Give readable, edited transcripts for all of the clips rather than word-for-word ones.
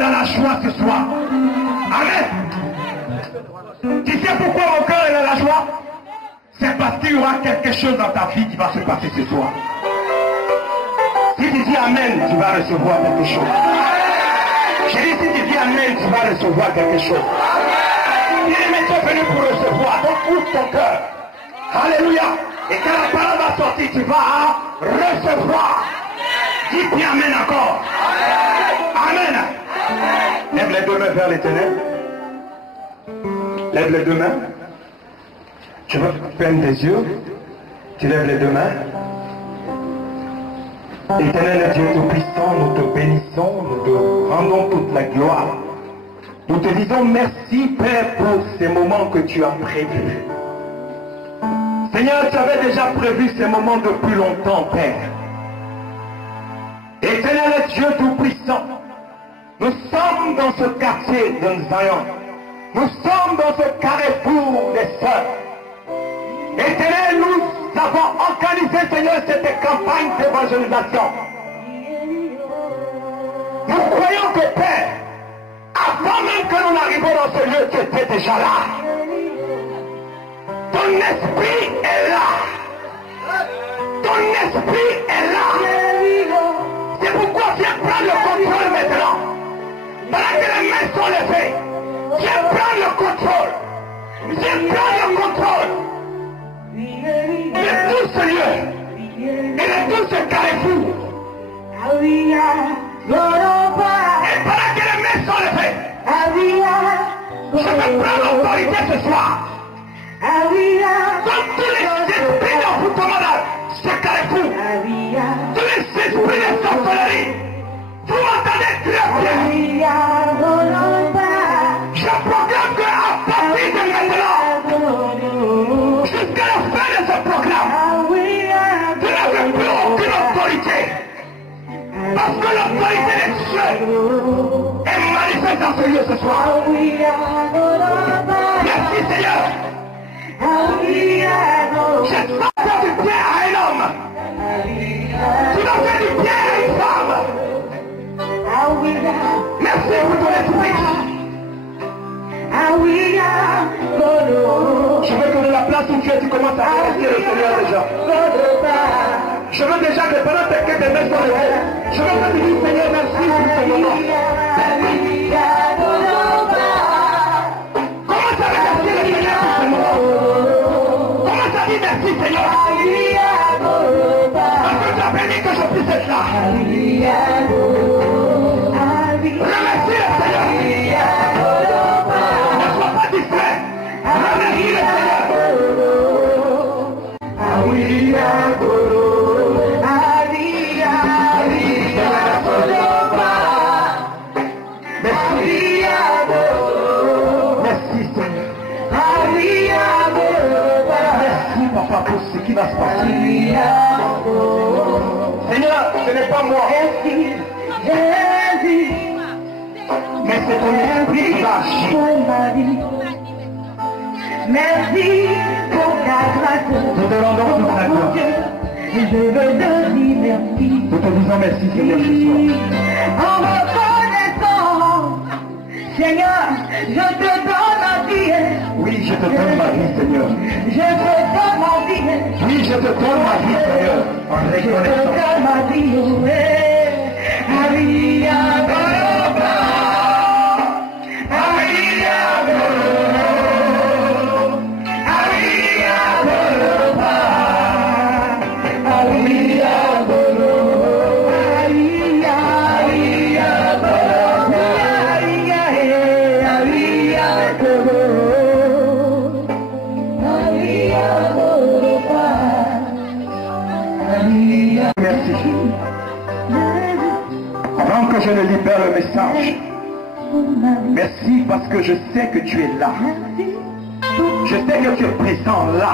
est dans la joie ce soir. Amen. Tu sais pourquoi mon cœur est dans la joie? C'est parce qu'il y aura quelque chose dans ta vie qui va se passer ce soir. Si tu dis Amen, tu vas recevoir quelque chose. J'ai dit, si tu dis Amen, tu vas recevoir quelque chose. Il est maintenant venu pour recevoir. Donc ouvre ton cœur. Alléluia. Et quand la parole va sortir, tu vas recevoir. Dis bien Amen encore. Amen. Lève les deux mains vers l'Éternel. Lève les deux mains. Tu veux fermer tes yeux. Tu lèves les deux mains. Éternel Dieu Tout-Puissant, nous te bénissons, nous te rendons toute la gloire. Nous te disons merci Père pour ces moments que tu as prévus. Seigneur, tu avais déjà prévu ces moments depuis longtemps, Père. Éternel Dieu Tout-Puissant, nous sommes dans ce quartier de Zion. Nous sommes dans ce carrefour des sœurs. Éternel, nous avons organisé, Seigneur, cette campagne d'évangélisation. Nous croyons que, Père, avant même que nous n'arrivions dans ce lieu, tu étais déjà là. Ton esprit est là. Ton esprit est là. C'est pourquoi viens prendre le contrôle maintenant. Pendant que les mains sont levées, viens prendre le contrôle. Viens prendre le contrôle de tout ce lieu et de tout ce carrefour. Et pendant que les mains sont levées, je vais prendre l'autorité ce soir. Comme tous les esprits d'envoûtement dans ce carrefour, tous les esprits de sorcellerie, vous m'entendez très bien. Je proclame qu'à partir de maintenant, jusqu'à la fin de ce programme, tu n'avais plus aucune autorité. Parce que l'autorité des cieux est manifeste dans ce lieu ce soir. Merci Seigneur. J'ai pas fait du bien à un homme. Tu m'as fait du bien à une femme. Merci pour ton esprit. Je veux que de la place où tu es, tu commences à remercier le Seigneur déjà. Je veux déjà que pendant tes quêtes de mains sont levées, je veux que tu dises Seigneur merci pour ce moment. Commence à remercier le Seigneur pour ce moment. Commence à dire merci Seigneur. Parce que tu as permis que je puisse être là. Remercie le Seigneur. Ne sois pas distrait. Remercie le Seigneur. Pour ce qui va se passer. Seigneur, ce n'est pas moi. Mais c'est ton esprit qui va agir. Merci pour ta grâce. Nous te rendons toute la gloire. Je veux te dire merci. Nous te disons merci Seigneur ce soir. En reconnaissant, Seigneur, je te donne ma vie. Oui, je te donne ma vie Seigneur. Je te donne ma vie. Oui, je te donne ma vie Seigneur. En Je te reconnaissant. donne ma vie. Merci. Avant que je ne libère le message, merci parce que je sais que tu es là. Je sais que tu es présent là.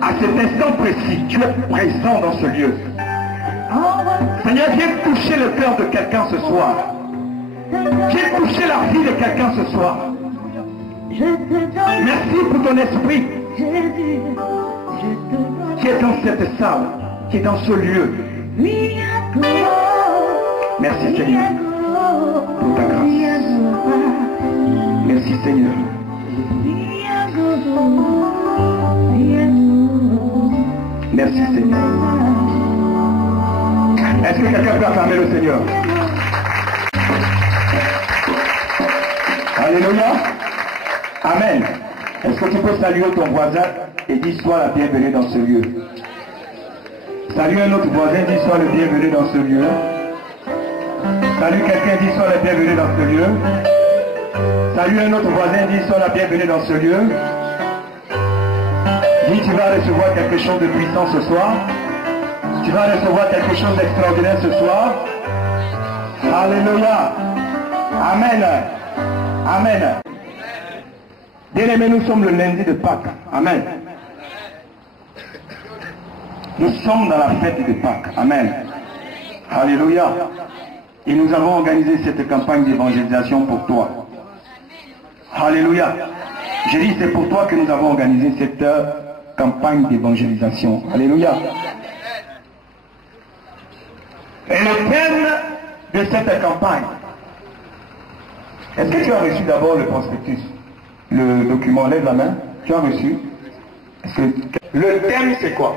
À cet instant précis, tu es présent dans ce lieu. Seigneur, viens toucher le cœur de quelqu'un ce soir. Viens toucher la vie de quelqu'un ce soir. Merci pour ton esprit qui est dans cette salle, qui est dans ce lieu. Merci Seigneur. pour ta grâce. Merci Seigneur. Merci Seigneur. Est-ce que quelqu'un peut acclamer le Seigneur? Alléluia. Amen. Est-ce que tu peux saluer ton voisin et dire sois la bienvenue dans ce lieu? Salut un autre voisin, dis sois le bienvenu dans ce lieu. Salut quelqu'un, dis sois le bienvenu dans ce lieu. Salut un autre voisin, dis sois la bienvenue dans ce lieu. Dis tu vas recevoir quelque chose de puissant ce soir. Tu vas recevoir quelque chose d'extraordinaire ce soir. Alléluia. Amen. Amen. Bien-aimés, nous sommes le lundi de Pâques. Amen. Nous sommes dans la fête de Pâques. Amen. Alléluia. Et nous avons organisé cette campagne d'évangélisation pour toi. Alléluia. Je dis c'est pour toi que nous avons organisé cette campagne d'évangélisation. Alléluia. Et le thème de cette campagne, est-ce que tu as reçu d'abord le prospectus? Le document, lève la main. Tu as reçu? Le thème c'est quoi?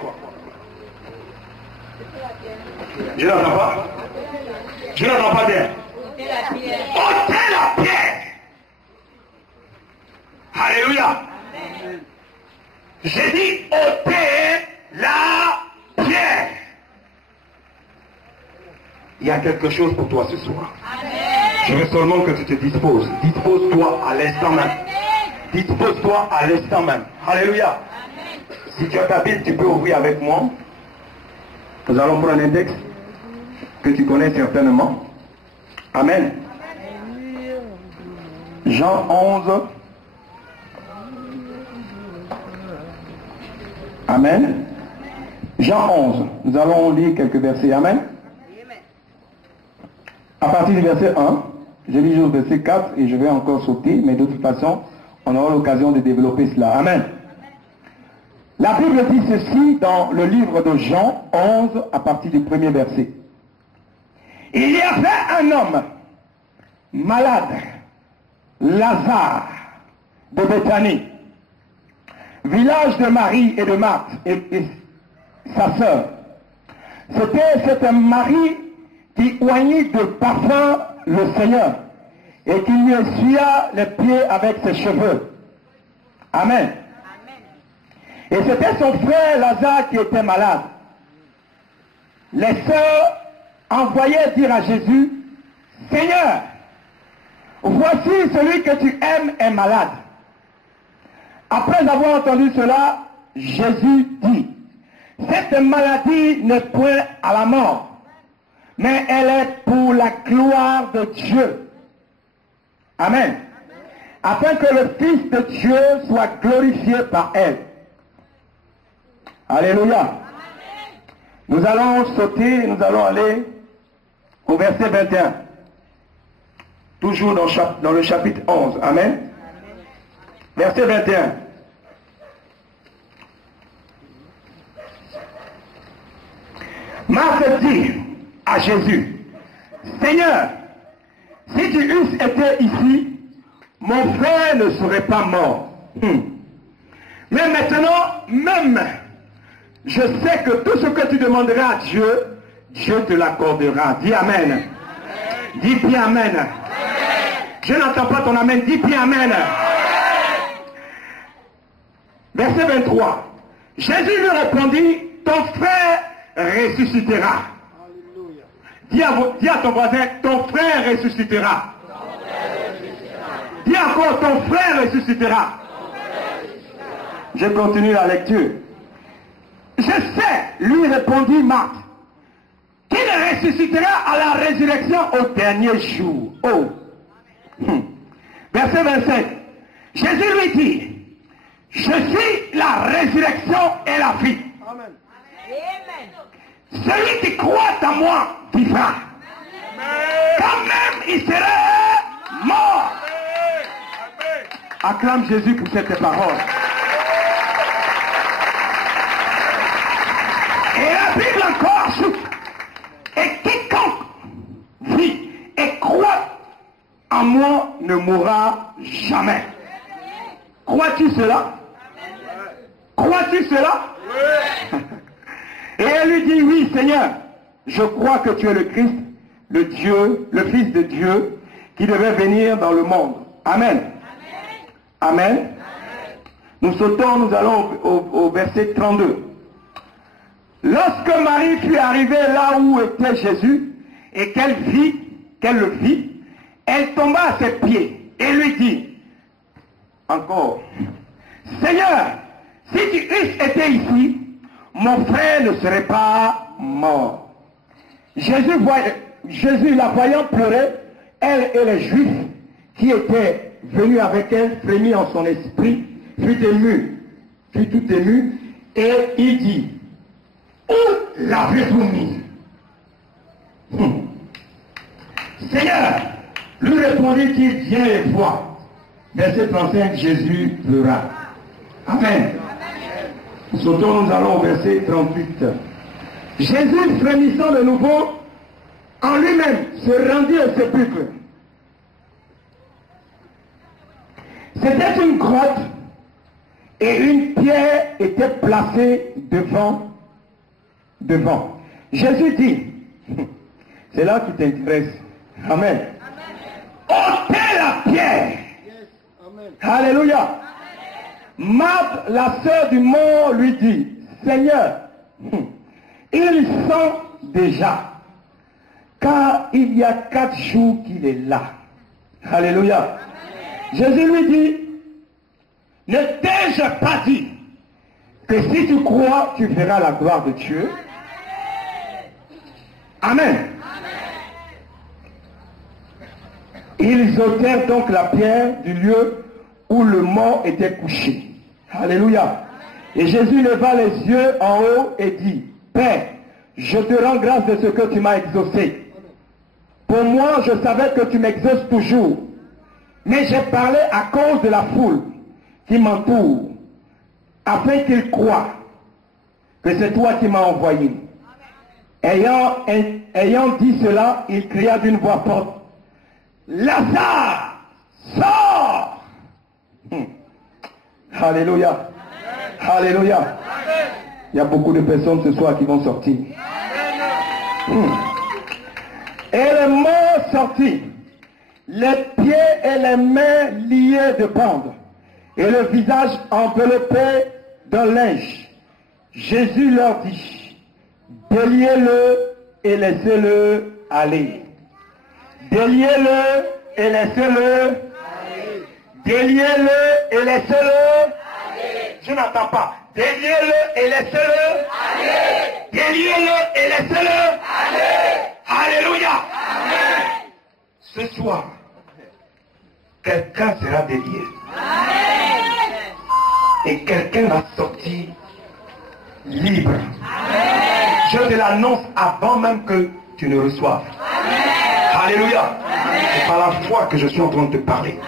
Je n'entends pas. Je n'entends pas bien. Ôtez la pierre. Alléluia. J'ai dit ôtez la pierre. Il y a quelque chose pour toi ce soir. Je veux seulement que tu te disposes. Dispose-toi à l'instant même. Dispose-toi à l'instant même. Alléluia. Si tu as ta Bible, tu peux ouvrir avec moi. Nous allons prendre un texte que tu connais certainement. Amen. Jean 11. Amen. Jean 11. Nous allons lire quelques versets. Amen. À partir du verset 1, je lis juste le verset 4 et je vais encore sauter, mais de toute façon, on aura l'occasion de développer cela. Amen. La Bible dit ceci dans le livre de Jean 11 à partir du premier verset. Il y avait un homme malade, Lazare, de Béthanie, village de Marie et de Marthe et sa sœur. C'était cet Marie qui oignit de parfum le Seigneur et qui lui essuya les pieds avec ses cheveux. Amen. Et c'était son frère Lazare qui était malade. Les sœurs envoyaient dire à Jésus, Seigneur, voici celui que tu aimes est malade. Après avoir entendu cela, Jésus dit, cette maladie n'est point à la mort, mais elle est pour la gloire de Dieu. Amen. Afin que le Fils de Dieu soit glorifié par elle. Alléluia. Nous allons sauter, nous allons aller au verset 21. Toujours dans le chapitre 11. Amen. Verset 21. Marthe dit à Jésus, Seigneur, si tu eusses été ici, mon frère ne serait pas mort. Mais maintenant, même, je sais que tout ce que tu demanderas à Dieu, Dieu te l'accordera. Dis Amen. Dis bien Amen. Je n'entends pas ton Amen. Dis bien Amen. Verset 23. Jésus lui répondit, ton frère ressuscitera. Dis à ton voisin, ton frère ressuscitera. Dis encore, ton frère ressuscitera. Je continue la lecture. Je sais, lui répondit Marthe, qu'il ressuscitera à la résurrection au dernier jour. Oh. Verset 27. Jésus lui dit, je suis la résurrection et la vie. Amen. Celui qui croit en moi vivra. Quand même il serait mort. Acclame Jésus pour cette parole. Et la Bible encore ajoute, et quiconque vit et croit en moi ne mourra jamais. Crois-tu cela? Crois-tu cela? Et elle lui dit, oui Seigneur, je crois que tu es le Christ, le Dieu, le Fils de Dieu, qui devait venir dans le monde. Amen. Amen. Nous sautons, nous allons au verset 32. Lorsque Marie fut arrivée là où était Jésus, et qu'elle le vit, elle tomba à ses pieds et lui dit, encore, Seigneur, si tu eusses été ici, mon frère ne serait pas mort. Jésus, la voyant pleurer, elle et les Juifs qui étaient venus avec elle, frémit en son esprit, fut tout ému, et il dit, où l'avez-vous mis? Seigneur, lui répondit-il, viens et vois. Verset 35, Jésus pleura. Amen. Sautons, nous allons au verset 38. Jésus, frémissant de nouveau, en lui-même, se rendit au sépulcre. C'était une grotte et une pierre était placée devant. Jésus dit, c'est là qui t'intéresse. Amen. Ôtez la pierre. Alléluia. Marthe, la sœur du mort, lui dit, Seigneur, il sent déjà, car il y a 4 jours qu'il est là. Alléluia. Jésus lui dit, ne t'ai-je pas dit que si tu crois, tu verras la gloire de Dieu? Amen. Ils ôtèrent donc la pierre du lieu où le mort était couché. Alléluia. Et Jésus leva les yeux en haut et dit, Père, je te rends grâce de ce que tu m'as exaucé. Pour moi, je savais que tu m'exauces toujours. Mais j'ai parlé à cause de la foule qui m'entoure, afin qu'ils croient que c'est toi qui m'as envoyé. Ayant dit cela, il cria d'une voix forte, Lazare, sors! Alléluia. Alléluia. Il y a beaucoup de personnes ce soir qui vont sortir. Et le mort sortit, les pieds et les mains liés de bandes, et le visage enveloppé d'un linge. Jésus leur dit, déliez-le et laissez-le aller. Déliez-le et laissez-le aller. Déliez-le et laissez-le aller. Je n'entends pas. Déliez-le et laissez-le aller. Déliez-le et laissez-le aller. Alléluia. Amen. Ce soir, quelqu'un sera délié. Amen. Et quelqu'un va sortir libre. Amen. Je te l'annonce avant même que tu ne reçoives. Amen. Alléluia. C'est par la foi que je suis en train de te parler.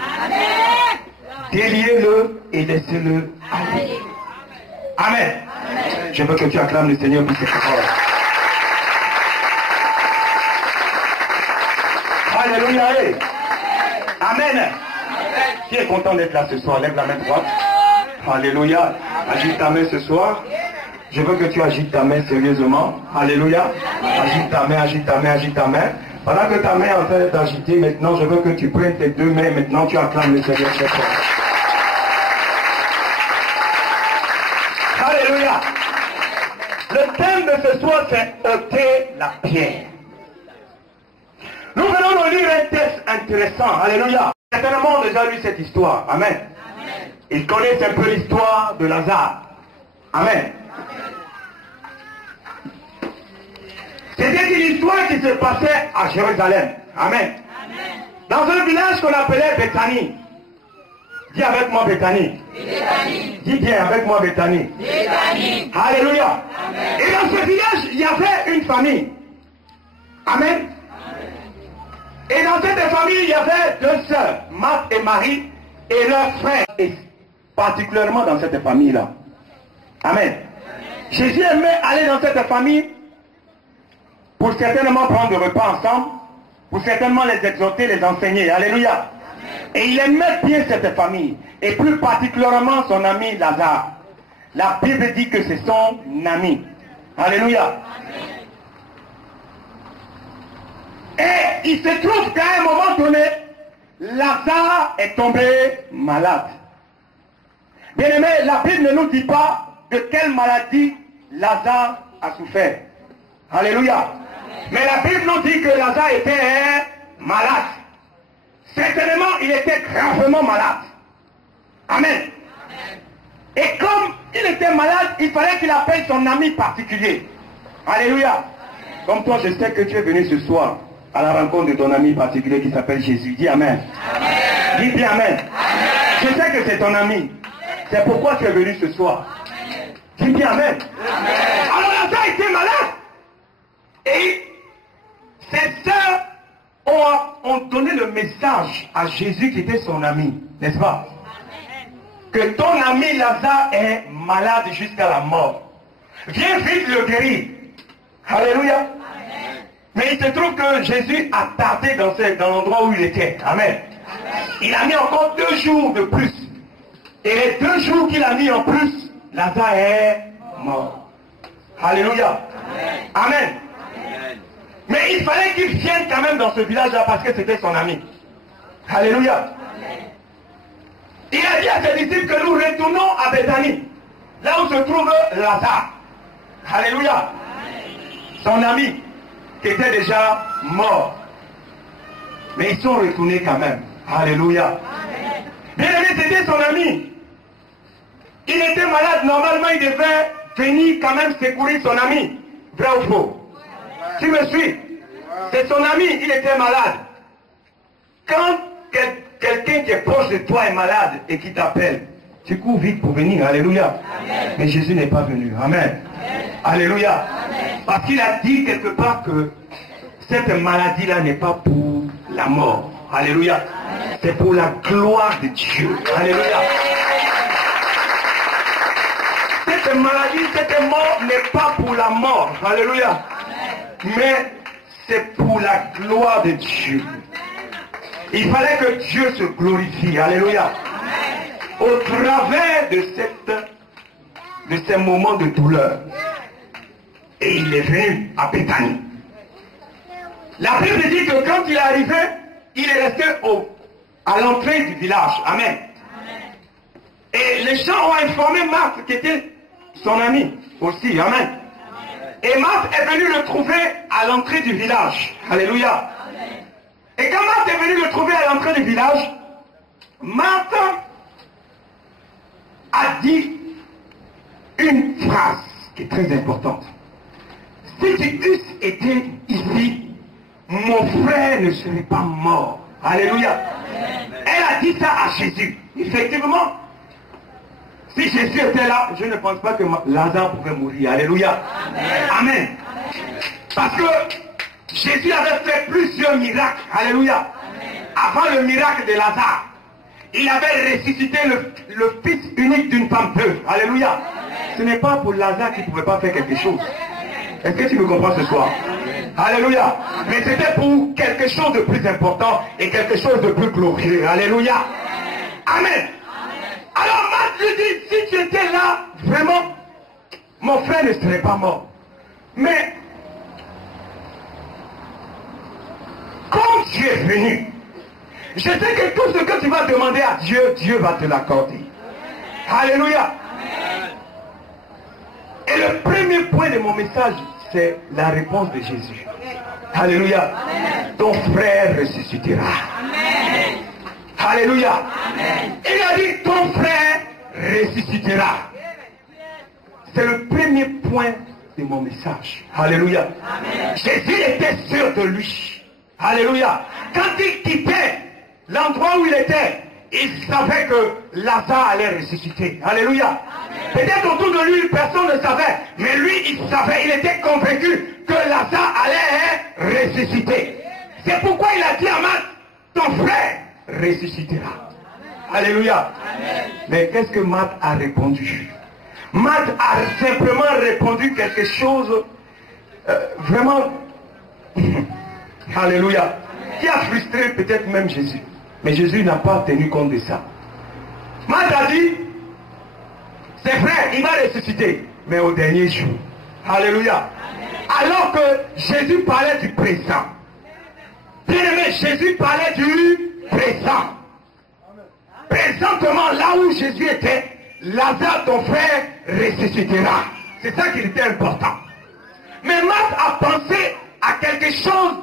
Déliez-le et laissez-le aller. Amen. Amen. Je veux que tu acclames le Seigneur pour ses paroles. Alléluia. Amen. Qui est content d'être là ce soir? Lève la main droite. Alléluia. Agite ta main ce soir. Je veux que tu agites ta main sérieusement. Alléluia. Agite ta main, agite ta main, agite ta main. Pendant que ta main est en train d'être agitée, maintenant je veux que tu prennes tes deux mains. Maintenant tu acclames le Seigneur ce soir. Alléluia. Le thème de ce soir, c'est ôter la pierre. Nous venons de lire un texte intéressant. Alléluia. Certainement on a déjà lu cette histoire. Amen. Amen. Ils connaissent un peu l'histoire de Lazare. Amen. C'était une histoire qui se passait à Jérusalem. Amen. Amen. Dans un village qu'on appelait Bethanie. Dis avec moi Bethanie. Dis bien avec moi Bethanie. Alléluia. Amen. Et dans ce village, il y avait une famille. Amen. Et dans cette famille, il y avait 2 sœurs, Marthe et Marie, et leurs frères. Et particulièrement dans cette famille-là. Amen. Jésus aimait aller dans cette famille pour certainement prendre le repas ensemble, pour certainement les exhorter, les enseigner. Alléluia. Et il aimait bien cette famille, et plus particulièrement son ami Lazare. La Bible dit que c'est son ami. Alléluia. Et il se trouve qu'à un moment donné, Lazare est tombé malade. Bien aimé, la Bible ne nous dit pas de quelle maladie Lazare a souffert. Alléluia. Mais la Bible nous dit que Lazare était malade. Certainement, il était gravement malade. Amen. Et comme il était malade, il fallait qu'il appelle son ami particulier. Alléluia. Comme toi, je sais que tu es venu ce soir à la rencontre de ton ami particulier qui s'appelle Jésus. Dis Amen. Amen. Dis bien Amen. Amen. Je sais que c'est ton ami. C'est pourquoi tu es venu ce soir. Dis bien Amen. Amen. Alors Lazare était malade. Et ses sœurs ont donné le message à Jésus qui était son ami. N'est-ce pas? Que ton ami Lazare est malade jusqu'à la mort. Viens vite le guérir. Alléluia. Mais il se trouve que Jésus a tardé dans l'endroit où il était. Amen. Il a mis encore 2 jours de plus. Et les 2 jours qu'il a mis en plus, Lazare est mort. Alléluia. Amen. Mais il fallait qu'il vienne quand même dans ce village-là parce que c'était son ami. Alléluia. Il a dit à ses disciples que nous retournons à Bethanie, là où se trouve Lazare. Alléluia. Son ami, qui était déjà mort. Mais ils sont retournés quand même. Alléluia. Bien aimé, c'était son ami. Il était malade, normalement il devait venir quand même secourir son ami. Vrai ou faux? Tu me suis? C'est son ami, il était malade. Quand quelqu'un qui est proche de toi est malade et qui t'appelle, tu cours vite pour venir. Alléluia. Amen. Mais Jésus n'est pas venu. Amen. Amen. Alléluia. Amen. Parce qu'il a dit quelque part que cette maladie-là n'est pas pour la mort. Alléluia. C'est pour la gloire de Dieu. Alléluia. Cette maladie, cette mort n'est pas pour la mort. Alléluia. Mais c'est pour la gloire de Dieu. Il fallait que Dieu se glorifie. Alléluia. Au travers de ces moments de douleur. Et il est venu à Bethanie. La Bible dit que quand il est arrivé, il est resté à l'entrée du village. Amen. Et les gens ont informé Marthe qui était son ami aussi. Amen. Et Marthe est venue le trouver à l'entrée du village. Alléluia. Et quand Marthe est venue le trouver à l'entrée du village, Marthe a dit une phrase qui est très importante. Si tu eusses été ici, mon frère ne serait pas mort. Alléluia. Elle a dit ça à Jésus. Effectivement, si Jésus était là, je ne pense pas que Lazare pouvait mourir. Alléluia. Amen. Parce que Jésus avait fait plusieurs miracles. Alléluia. Avant le miracle de Lazare, il avait ressuscité le fils unique d'une femme veuve. Alléluia. Ce n'est pas pour Lazare qui ne pouvait pas faire quelque chose. Est-ce que tu me comprends ce soir? Alléluia. Mais c'était pour quelque chose de plus important et quelque chose de plus glorieux. Alléluia. Amen. Alors Marthe lui dit, si tu étais là, vraiment, mon frère ne serait pas mort. Mais, comme tu es venu, je sais que tout ce que tu vas demander à Dieu, Dieu va te l'accorder. Alléluia. Et le premier point de mon message, c'est la réponse de Jésus. Alléluia. Ton frère ressuscitera. Alléluia. Il a dit, ton frère ressuscitera. C'est le premier point de mon message. Alléluia. Jésus était sûr de lui. Alléluia. Quand il quittait l'endroit où il était, il savait que Lazare allait ressusciter. Alléluia. Peut-être autour de lui, personne ne savait. Mais lui, il savait, il était convaincu que Lazare allait ressusciter. C'est pourquoi il a dit à Marthe, ton frère ressuscitera. Alléluia. Mais qu'est-ce que Marthe a répondu? Marthe a simplement répondu quelque chose vraiment... Alléluia. qui a frustré peut-être même Jésus. Mais Jésus n'a pas tenu compte de ça. Marthe a dit, c'est vrai, il va ressusciter, mais au dernier jour. Alléluia. Alors que Jésus parlait du présent. Bien aimé, Jésus parlait du présent. Présentement, là où Jésus était, Lazare, ton frère, ressuscitera. C'est ça qui était important. Mais Marthe a pensé à quelque chose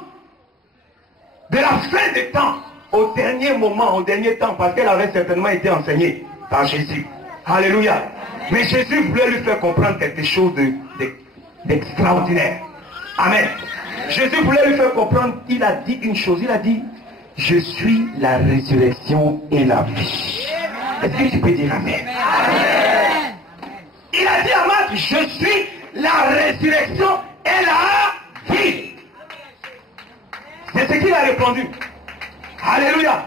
de la fin des temps, au dernier moment, au dernier temps, parce qu'elle avait certainement été enseignée par Jésus. Alléluia. Mais Jésus voulait lui faire comprendre quelque chose d'extraordinaire. Amen. Jésus voulait lui faire comprendre, il a dit une chose, il a dit, je suis la résurrection et la vie. Est-ce que tu peux dire Amen? Amen. Il a dit à Marthe, je suis la résurrection et la vie. C'est ce qu'il a répondu. Alléluia.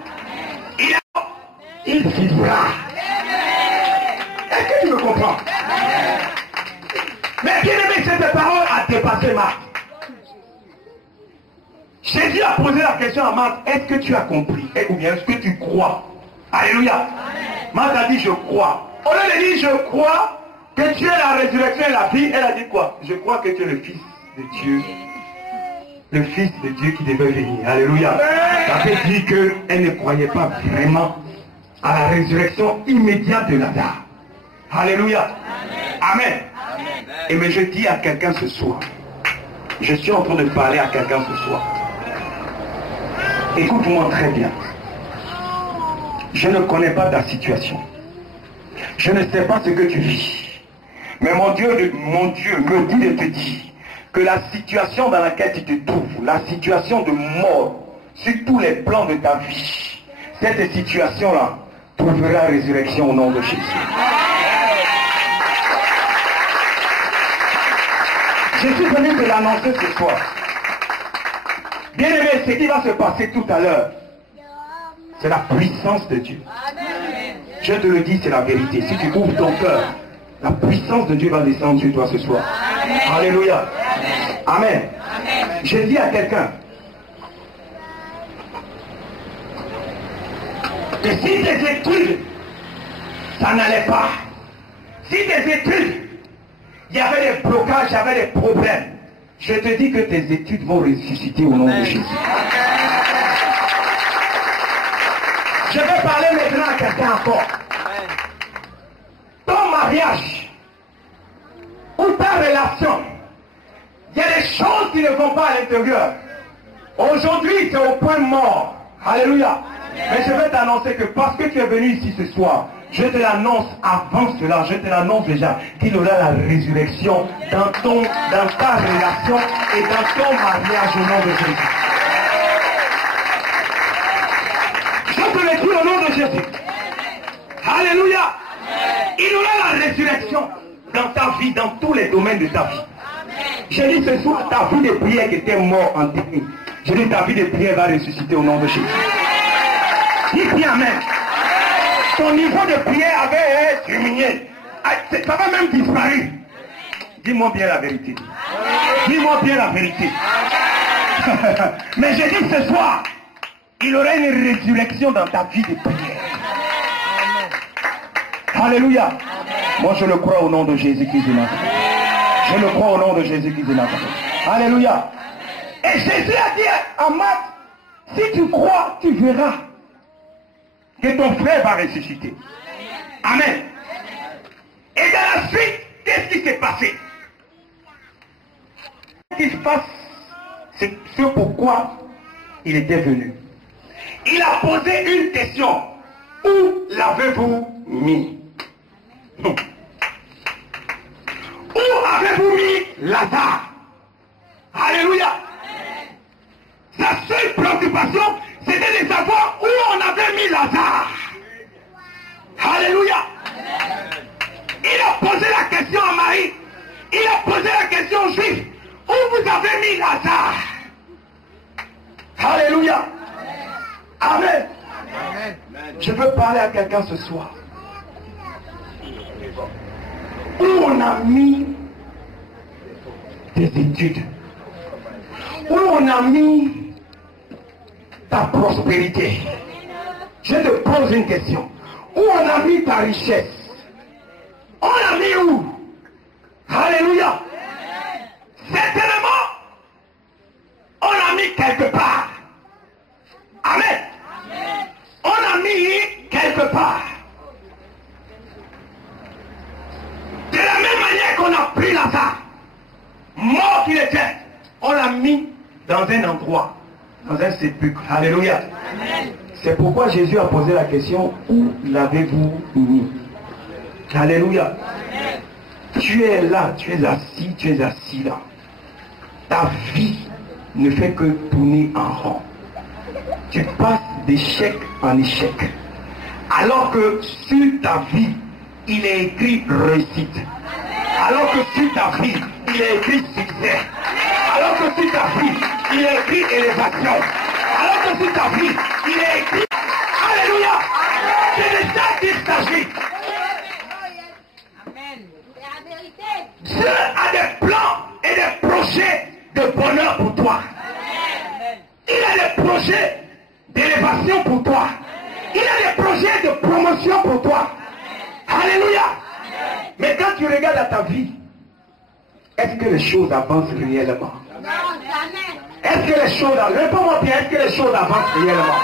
Il vivra. Est-ce que tu me comprends? Mais bien aimé, cette parole a dépassé Marthe. Jésus a posé la question à Marthe, est-ce que tu as compris? Ou bien est-ce que tu crois? Alléluia. Marthe a dit, je crois. Au lieu de dire, je crois que tu es la résurrection et la vie, elle a dit quoi? Je crois que tu es le Fils de Dieu. Le Fils de Dieu qui devait venir. Alléluia. Ça veut dire qu'elle ne croyait pas vraiment à la résurrection immédiate de Lazare. Alléluia. Amen. Et mais je dis à quelqu'un ce soir, je suis en train de parler à quelqu'un ce soir. Écoute-moi très bien. Je ne connais pas ta situation. Je ne sais pas ce que tu vis. Mais mon Dieu me dit de te dire que la situation dans laquelle tu te trouves, la situation de mort sur tous les plans de ta vie, cette situation-là trouvera résurrection au nom de Jésus. Je suis venu te l'annoncer ce soir. Bien aimé, ce qui va se passer tout à l'heure, c'est la puissance de Dieu. Je te le dis, c'est la vérité. Si tu ouvres ton cœur, la puissance de Dieu va descendre sur toi ce soir. Alléluia. Amen. Je dis à quelqu'un que si tes études, ça n'allait pas, si tes études, il y avait des blocages, il y avait des problèmes, je te dis que tes études vont ressusciter au nom de Jésus. Je vais parler maintenant à quelqu'un encore. Ton mariage ou ta relation, il y a des choses qui ne vont pas à l'intérieur. Aujourd'hui, c'est au point mort. Alléluia. Mais je vais t'annoncer que parce que tu es venu ici ce soir, je te l'annonce avant cela, je te l'annonce déjà, qu'il y aura la résurrection dans ta relation et dans ton mariage au nom de Jésus. Je te le dis au nom de Jésus. Alléluia. Il y aura la résurrection dans ta vie, dans tous les domaines de ta vie. Je dis ce soir, ta vie de prière qui était morte en technique. Je dis ta vie de prière va ressusciter au nom de Jésus. Dis bien Amen. Ton niveau de prière avait diminué. Ça va même disparaître. Dis-moi bien la vérité. Dis-moi bien la vérité. Mais je dis ce soir, il y aura une résurrection dans ta vie de prière. Alléluia. Moi je le crois au nom de Jésus-Christ de Nazareth. Je le crois au nom de Jésus-Christ de Nazareth. Alléluia. Et Jésus a dit à Marthe, si tu crois, tu verras que ton frère va ressusciter. Amen. Et dans la suite, qu'est-ce qui s'est passé? Ce qui se passe, c'est ce pourquoi il était venu. Il a posé une question. Où l'avez-vous mis? Où avez-vous mis Lazare? Alléluia. Sa seule préoccupation, c'était de savoir où on avait mis Lazare. Alléluia. Il a posé la question à Marie. Il a posé la question aux Juifs. Où vous avez mis Lazare? Alléluia. Amen. Je veux parler à quelqu'un ce soir. Où on a mis des études? Où on a mis ta prospérité. Je te pose une question. Où on a mis ta richesse? On l'a mis où? Alléluia. Certainement, on l'a mis quelque part. Amen. On l'a mis quelque part. De la même manière qu'on a pris Lazare, mort qu'il était, on l'a mis dans un endroit, dans un sépulcre. Alléluia. C'est pourquoi Jésus a posé la question, où l'avez-vous mis? Alléluia. Tu es là, tu es assis là. Ta vie ne fait que tourner en rond. Tu passes d'échec en échec. Alors que sur ta vie, il est écrit réussite. Alors que sur ta vie, il est écrit succès. Alors que sur ta vie, il est écrit élévation. Alors que sur ta vie, il est écrit... Alléluia. C'est de ça qu'il s'agit. Dieu a des plans et des projets de bonheur pour toi. Il a des projets d'élévation pour toi. Il a des projets de promotion pour toi. Alléluia. Mais quand tu regardes à ta vie, est-ce que les choses avancent réellement? Est-ce que les choses... Réponds-moi bien, est-ce que les choses avancent réellement?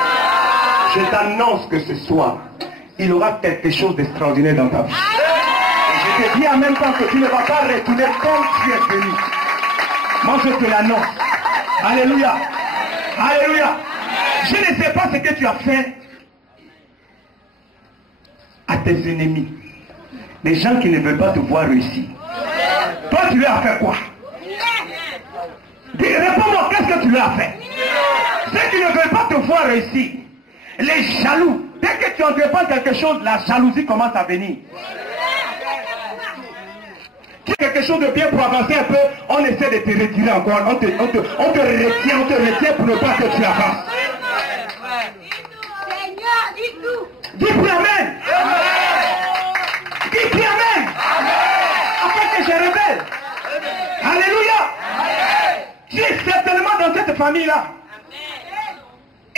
Je t'annonce que ce soir, il y aura quelque chose d'extraordinaire dans ta vie. Et je te dis en même temps que tu ne vas pas retourner comme tu es venu. Moi je te l'annonce. Alléluia. Alléluia. Je ne sais pas ce que tu as fait à tes ennemis. Les gens qui ne veulent pas te voir réussir. Toi tu leur as fait quoi? Réponds-moi, qu'est-ce que tu leur as fait? Ceux qui ne veulent pas te voir réussir. Les jaloux. Dès que tu entreprends quelque chose, la jalousie commence à venir. Quelque chose de bien pour avancer un peu, on essaie de te retirer encore. On te retient pour ne pas que tu avances. Seigneur, dis tout. Dis plus amen. Dis plus amen. Afin que je révèle. Alléluia. Tu es certainement dans cette famille-là.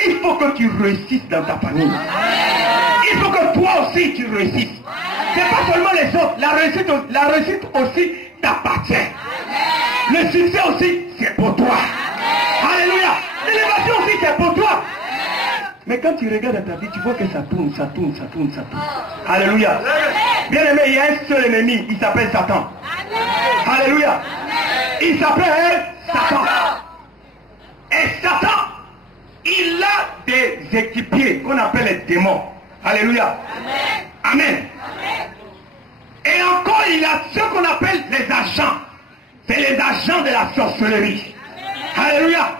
Il faut que tu réussisses dans ta famille. Il faut que toi aussi tu réussisses. C'est pas seulement les autres. La réussite aussi t'appartient. Le succès aussi, c'est pour toi. Alléluia. L'élévation aussi, c'est pour toi. Mais quand tu regardes ta vie, tu vois que ça tourne. Alléluia. Bien aimé, il y a un seul ennemi. Il s'appelle Satan. Alléluia. Il s'appelle Satan. Et Satan, il a des équipiers qu'on appelle les démons. Alléluia. Amen. Et encore, il a ce qu'on appelle les agents. C'est les agents de la sorcellerie. Alléluia.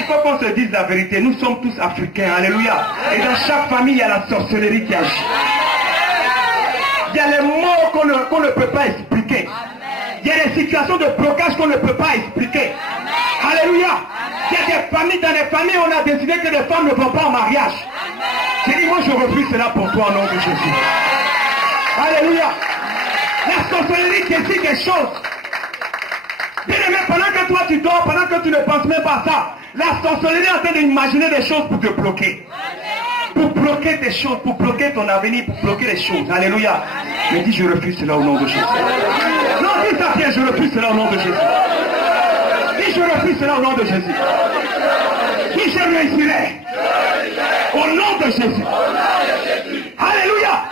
Il faut qu'on se dise la vérité. Nous sommes tous africains. Alléluia. Et dans chaque famille, il y a la sorcellerie qui agit. Il y a les mots qu'on ne peut pas expliquer. Il y a des situations de blocage qu'on ne peut pas expliquer. Alléluia. Il y a des familles, dans les familles, on a décidé que les femmes ne vont pas en mariage. J'ai dit, moi je refuse cela pour toi au nom de Jésus. Alléluia. La sorcellerie décide des choses. Bien aimé, pendant que toi tu dors, pendant que tu ne penses même pas à ça, la sorcellerie est en train d'imaginer des choses pour te bloquer. Pour bloquer tes choses, pour bloquer ton avenir, pour bloquer les choses. Alléluia. Mais dis, je refuse cela au nom de Jésus. Non, dis ça bien, je refuse cela au nom de Jésus. Dis, je refuse cela au nom de Jésus. Dis, je réussirai. Au nom de Jésus. Alléluia.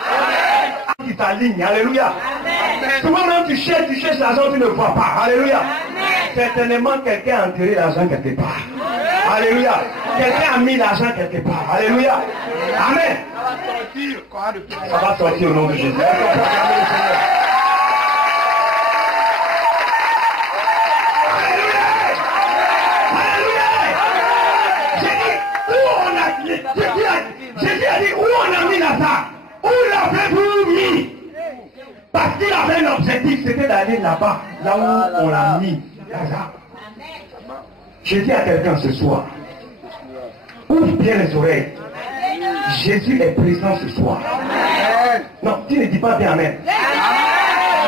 Qui t'aligne. Alléluia. Souvent même tu cherches l'argent, tu ne vois pas. Alléluia. Certainement quelqu'un a enterré l'argent quelque part. Alléluia. Quelqu'un a mis l'argent quelque part. Alléluia. Amen. Ça va sortir au nom de Jésus. Jésus a dit, où on a mis Lazare? Où l'avez-vous mis? Parce qu'il avait un objectif, c'était d'aller là-bas, là où on l'a mis Lazare. Je dis à quelqu'un ce soir, ouvre bien les oreilles. Jésus est présent ce soir. Non, tu ne dis pas bien amen.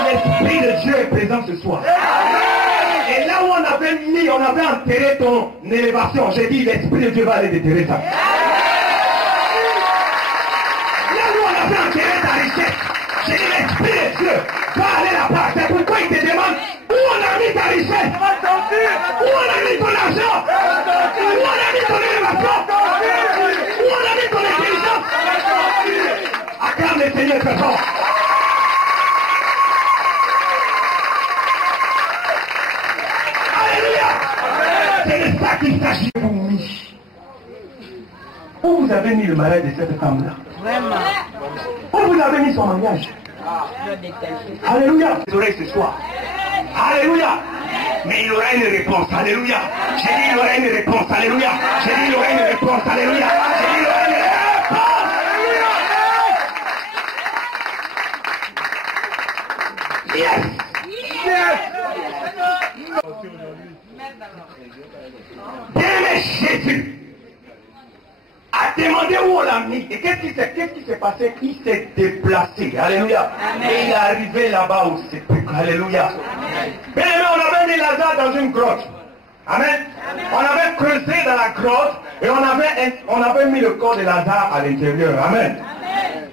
L'Esprit de Dieu est présent ce soir. Et là où on avait mis, on avait enterré ton élévation, j'ai dit l'Esprit de Dieu va aller déterrer ça. a fait enterrer ta richesse. J'ai dit, l'esprit des cieux va aller là-bas. C'est pourquoi il te demande où on a mis ta richesse, où on a mis ton argent, où on a mis ton élévation, où on a mis ton intelligence. Acclame le Seigneur très fort. Alléluia. C'est de ça qu'il s'agit. Où vous avez mis le mariage de cette femme-là? Vraiment. Où vous avez mis son mariage? Alléluia. Les oreilles ce soir. Alléluia. Mais il aura une réponse. Alléluia. J'ai dit il aura une réponse. Alléluia. J'ai dit il aura une réponse. Alléluia. J'ai dit il aura une réponse. Alléluia. Yes. Bien-aimé Jésus a demandé où on l'a mis. Et qu'est-ce qui s'est passé? Il s'est déplacé. Alléluia. Amen. Et il est arrivé là-bas au sépulcre. Alléluia. Bien aimé, on avait mis Lazare dans une grotte. Amen. Amen. On avait creusé dans la grotte et on avait mis le corps de Lazare à l'intérieur. Amen. Amen.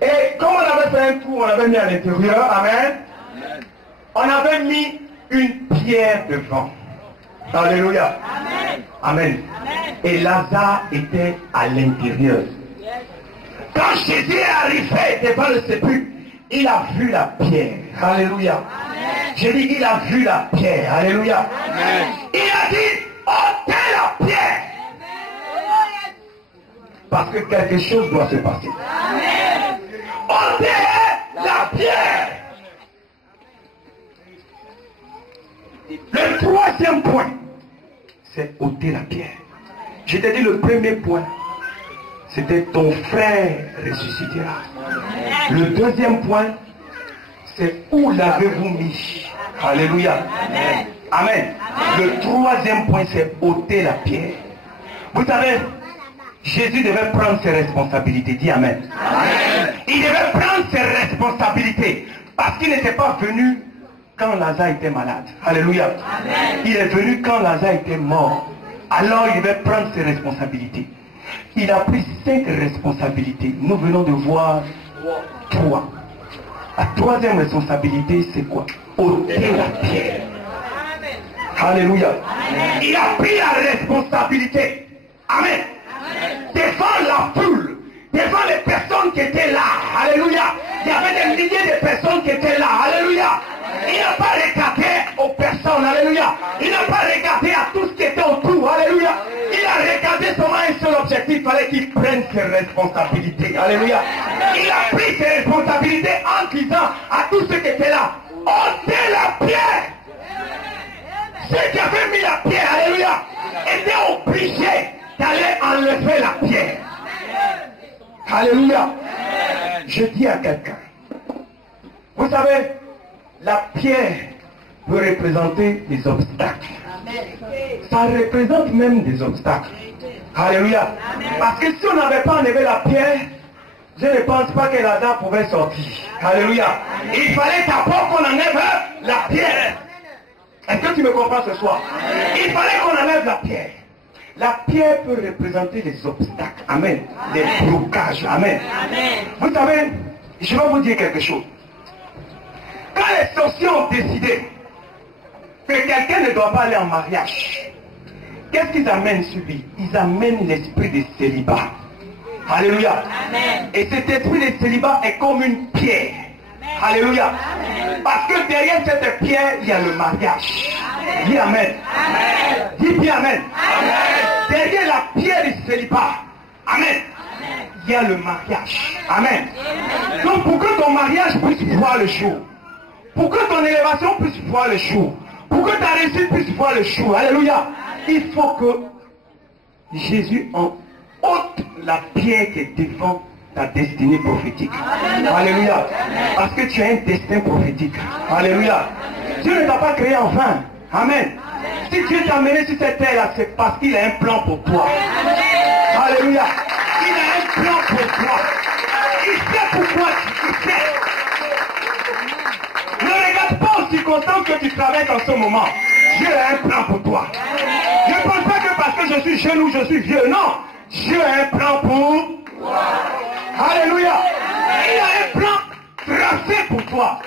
Et comme on avait fait un trou, on avait mis à l'intérieur. Amen. Amen. On avait mis une pierre devant. Alléluia. Amen. Amen. Amen. Et Lazare était à l'intérieur. Quand Jésus est arrivé devant le sépulcre, il a vu la pierre. Alléluia. Amen. J'ai dit, il a vu la pierre. Alléluia. Amen. Il a dit, ôtez la pierre. Amen. Parce que quelque chose doit se passer. Amen. Ôtez la pierre. Le troisième point, c'est ôter la pierre. Je t'ai dit le premier point, c'était ton frère ressuscitera. Le deuxième point, c'est où l'avez-vous mis? Alléluia. Amen. Amen. Le troisième point, c'est ôter la pierre. Vous savez, Jésus devait prendre ses responsabilités. Dis Amen. Amen. Il devait prendre ses responsabilités parce qu'il n'était pas venu quand Lazare était malade. Alléluia. Amen. Il est venu quand Lazare était mort. Alors il devait prendre ses responsabilités. Il a pris 5 responsabilités. Nous venons de voir 3. La troisième responsabilité, c'est quoi? Ôter la pierre. Alléluia. Amen. Il a pris la responsabilité. Amen. Amen. Devant la foule, devant les personnes qui étaient là. Alléluia. Il y avait des milliers de personnes qui étaient là. Alléluia. Il n'a pas regardé aux personnes, alléluia. Il n'a pas regardé à tout ce qui était autour, alléluia. Il a regardé seulement un seul objectif, il fallait qu'il prenne ses responsabilités, alléluia. Il a pris ses responsabilités en disant à tous ceux qui étaient là, ôtez la pierre. Ceux qui avaient mis la pierre, alléluia, étaient obligés d'aller enlever la pierre. Alléluia. Je dis à quelqu'un, vous savez, la pierre peut représenter des obstacles. Ça représente même des obstacles. Alléluia. Parce que si on n'avait pas enlevé la pierre, je ne pense pas que Lazare pouvait sortir. Alléluia. Il fallait d'abord qu'on enlève la pierre. Est-ce que tu me comprends ce soir? Il fallait qu'on enlève la pierre. La pierre peut représenter des obstacles. Amen. Des blocages. Amen. Vous savez, je vais vous dire quelque chose. Quand les sorciers ont décidé que quelqu'un ne doit pas aller en mariage, qu'est-ce qu'ils amènent sur lui? Ils amènent l'esprit de célibat. Alléluia. Amen. Et cet esprit de célibat est comme une pierre. Amen. Alléluia. Amen. Parce que derrière cette pierre, il y a le mariage. Amen. Dis Amen. Amen. Dis bien Amen. Amen. Derrière la pierre du célibat, Amen, il y a le mariage. Amen. Amen. Donc pour que ton mariage puisse voir le jour, pour que ton élévation puisse voir le jour, pour que ta réussite puisse voir le jour, alléluia, il faut que Jésus en ôte la pierre qui est devant ta destinée prophétique. Alléluia. Parce que tu as un destin prophétique. Alléluia. Dieu ne t'a pas créé en vain. Amen. Si Dieu t'a amené sur cette terre-là, c'est parce qu'il a un plan pour toi. Alléluia. Il a un plan pour toi. Il sait pourquoi tu sais. Ne regarde pas aux circonstances que tu traverses en ce moment. Dieu a un plan pour toi. Ne pense pas que parce que je suis jeune ou je suis vieux. Non. Dieu a un plan pour toi. Alléluia. sois.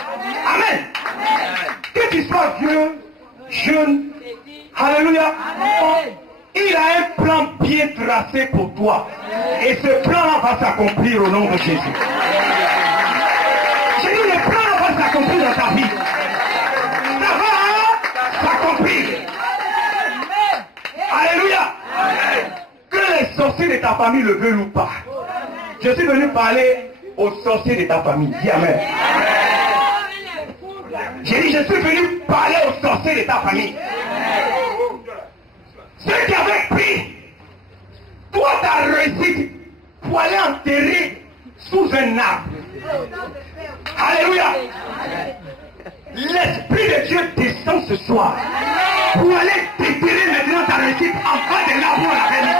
Amen. Que tu sois vieux, jeune, alléluia. Il a un plan bien tracé pour toi. Et ce plan va s'accomplir au nom de Jésus. J'ai dit, le plan va s'accomplir dans ta vie. Ça va s'accomplir. Alléluia. Que les sorciers de ta famille le veulent ou pas. Je suis venu parler aux sorciers de ta famille. Dis amen. J'ai dit, je suis venu parler aux sorciers de ta famille. Ceux qui avaient pris, toi ta réussite, pour aller enterrer sous un arbre. Alléluia. L'Esprit de Dieu descend ce soir pour aller déterrer maintenant ta réussite en bas de l'arbre à la veille.